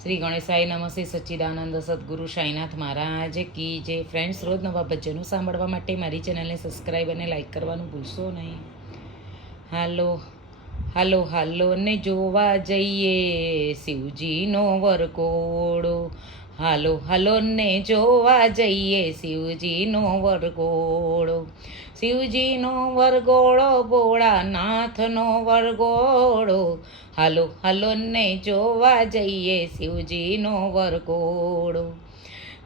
શ્રી ગણેશાય નમસ્તે. સચ્ચિદાનંદ સદગુરુ સાંઈનાથ મહારાજ કી જે. ફ્રેન્ડ્સ, રોજ નવા ભજનો સાંભળવા માટે મારી ચેનલને સબસ્ક્રાઈબ અને લાઈક કરવાનું ભૂલશો નહીં. હાલો હાલો હાલો ને જોવા જઈએ શિવજીનો વરઘોડો. હાલો હાલો ને જોવા જઈએ શિવજીનો વરઘોડો. શિવજીનો વરઘોડો ભોળાનાથનો વરઘોડો. હાલો હાલો ને જોવા જઈએ શિવજીનો વરઘોડો.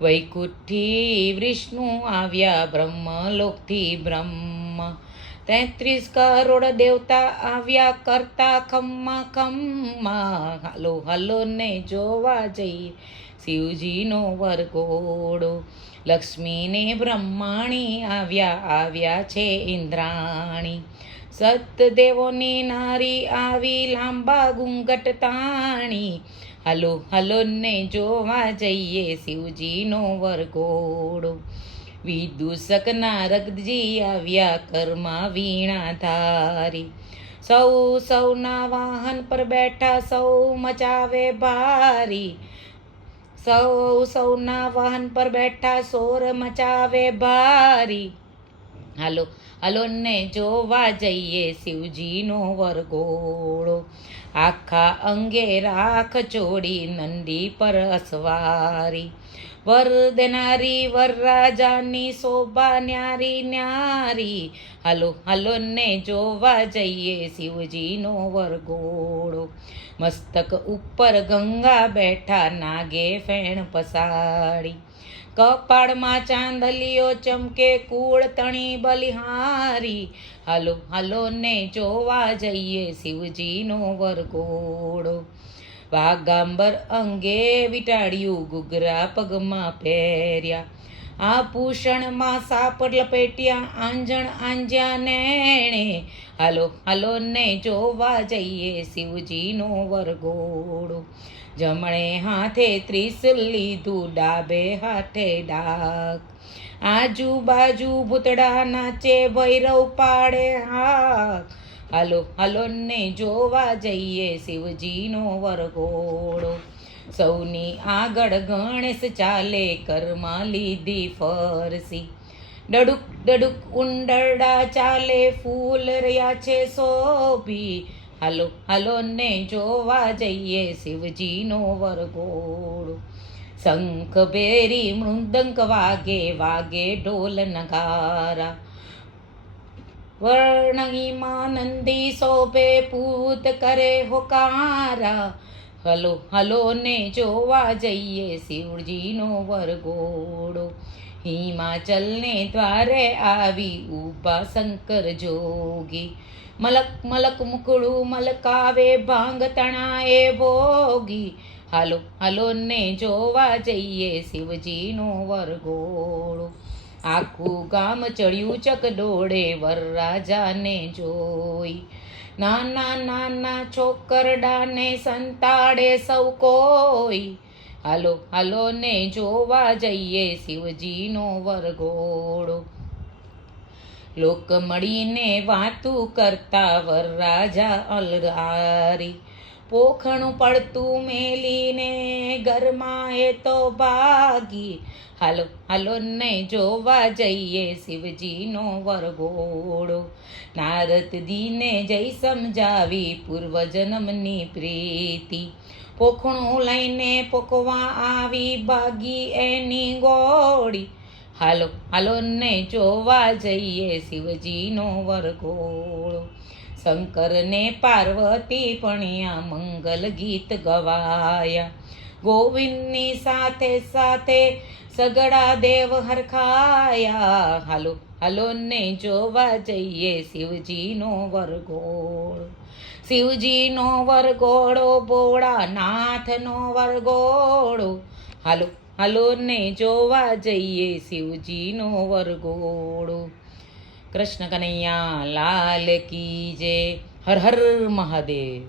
વૈકુંઠથી વિષ્ણુ આવ્યા બ્રહ્મલોકથી બ્રહ્મ. 33 કરોડ દેવતા આવ્યા કરતા ખમ્મા ખમ્મા. હાલો હાલો ને જોવા જઈએ શિવજીનો વરઘોડો. લક્ષ્મીને બ્રહ્માણી આવ્યા છે ઇન્દ્રાણી. સતદેવોની નારી આવી લાંબા ઘૂંઘટ તાણી. હાલો હાલો ને જોવા જઈએ શિવજીનો વરઘોડો. વિદૂષક નારદજી આવ્યા કર્મા વીણા ધારી. સૌના વાહન પર બેઠા સૌ મચાવે ભારી. સૌના વાહન પર બેઠા સોર મચાવે ભારી. હાલો હાલો ને જોવા જઈએ શિવજીનો વરઘોડો. આખા અંગે રાખ ચોડી નંદી પર અસવારી. વર દેનારી વરરાજાની શોભા ન્યારી ન્યારી. હાલો હાલો ને જોવા જઈએ શિવજીનો વરઘોડો. મસ્તક ઉપર ગંગા બેઠા નાગે ફેણ પસાડી. કપાળમાં ચાંદલીઓ ચમકે કુળ તણી બલિહારી. હાલો હાલો ને જોવા જઈએ શિવજીનો વરઘોડો. વાગાંબર અંગે વીંટાળ્યું ઘૂઘરા પગમાં પહેર્યા. આભૂષણમાં સાપ લપેટ્યા આંજણ આંજ્યા નેણે. હાલો હાલો ને જોવા જઈએ શિવજીનો વરઘોડો. જમણે હાથે ત્રિશુલ લીધું ડાબે હાથે ડાક. આજુબાજુ ભૂતડા નાચે ભૈરવ પાડે હાક. હાલો હાલો ને જોવા જઈએ શિવજીનો વરઘોડો. સૌની આગળ ગણેશ ચાલે કર્મા લીધી ફરસી. ડડુક ડડુક ઉંડરડા ચાલે ફૂલ રહ્યા છે શોભી. હાલો હાલો ને જોવા જઈએ શિવજીનો વરઘોડો. શંખ ભેરી મૃદંગ વાગે વાગે ઢોલ નગારા. વર્ણહીમાં નંદી શોભે પૂત કરે હોકારા. હલો હલો ને જોવા જઈએ શિવજીનો વરઘોડો. હિમાચલને દ્વારે આવી ઊભા શંકર જોગી. મલક મલક મુખડું મલકાવે ભાંગ તણાએ ભોગી. હાલો હાલો ને જોવા જઈએ શિવજીનો વરઘોડો. આખું ગામ ચડ્યું ચકડોળે વરરાજાને જોઈ. નાના નાના છોકરડાને સંતાડે સૌ કોઈ. હાલો હાલો ને જોવા જઈએ શિવજીનો વરઘોડો. લોક મળીને વાતું કરતા વરરાજા અલગારી. પોખણું પડતું મેલીને ઘરમાં એ તો ભાગી. હાલો હાલો ને જોવા જઈએ શિવજીનો વરઘોડો. નારદજીને જય સમજાવી પૂર્વજન્મની પ્રીતિ. પોખણું લઈને પોકવા આવી ભાગી એની ગોળી. હાલો હાલો ને જોવા જઈએ શિવજીનો વરઘોડો. શંકરને પાર્વતી પણ્યા મંગલ ગીત ગવાયા. ગોવિંદની સાથે સાથે સગડા દેવ હરખાયા. હાલો હાલો ને જોવા જઈએ શિવજીનો વરઘોડો. શિવજીનો વરઘોડો ભોળાનાથનો વરઘોડો. હાલો હાલો ને જોવા જઈએ શિવજીનો વરઘોડો. કૃષ્ણ કનૈયા લાલ કી જય. હર હર મહાદેવ.